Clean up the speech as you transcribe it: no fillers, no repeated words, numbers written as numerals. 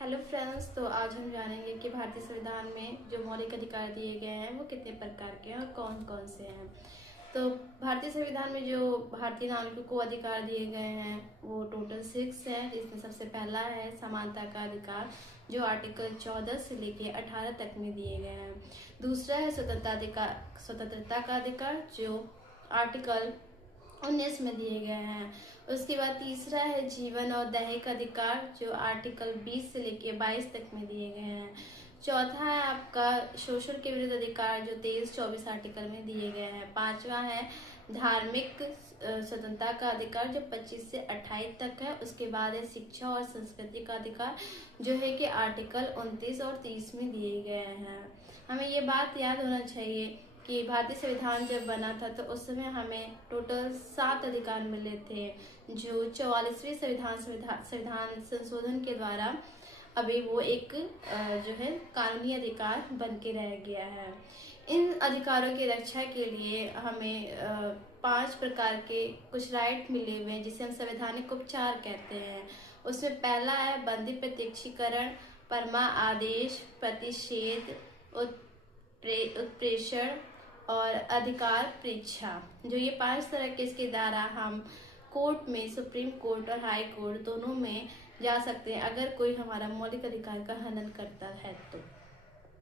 Hello friends, तो आज हम जानेंगे कि भारतीय संविधान में जो मौलिक अधिकार दिए गए हैं वो कितने प्रकार के हैं और कौन कौन से हैं। तो भारतीय संविधान में जो भारतीय नागरिकों को अधिकार दिए गए हैं वो टोटल 6 है। इसमें सबसे पहला है समानता का अधिकार, जो आर्टिकल 14 से लेके 18 तक में दिए गए हैं। दूसरा है स्वतंत्रता का अधिकार, जो आर्टिकल 19 में दिए गए हैं। उसके बाद तीसरा है जीवन और दैहिक अधिकार, जो आर्टिकल 20 से लेके 22 तक में दिए गए हैं। चौथा है आपका शोषण के विरुद्ध अधिकार, जो 23-24 आर्टिकल में दिए गए हैं। पांचवा है धार्मिक स्वतंत्रता का अधिकार, जो 25 से 28 तक है। उसके बाद है शिक्षा और संस्कृति का अधिकार, जो है कि आर्टिकल 29 और 30 में दिए गए हैं। हमें ये बात याद होना चाहिए कि भारतीय संविधान जब बना था तो उस समय हमें टोटल 7 अधिकार मिले थे, जो 44वें संविधान संशोधन के द्वारा अभी वो एक जो है कानूनी अधिकार बन के रह गया है। इन अधिकारों की रक्षा के लिए हमें 5 प्रकार के कुछ राइट मिले हुए हैं, जिसे हम संवैधानिक उपचार कहते हैं। उसमें पहला है बंदी प्रत्यक्षीकरण, परमा आदेश, प्रतिषेध, उत्प्रेषण और अधिकार परीक्षा। जो ये 5 तरह के इसके द्वारा हम कोर्ट में, सुप्रीम कोर्ट और हाई कोर्ट दोनों में जा सकते हैं अगर कोई हमारा मौलिक अधिकार का हनन करता है तो।